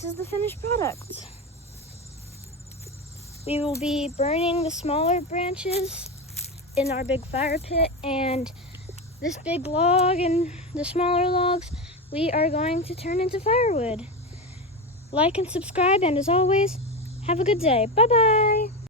this is the finished product. We will be burning the smaller branches in our big fire pit, and this big log and the smaller logs we are going to turn into firewood. Like and subscribe, and as always, have a good day. Bye-bye.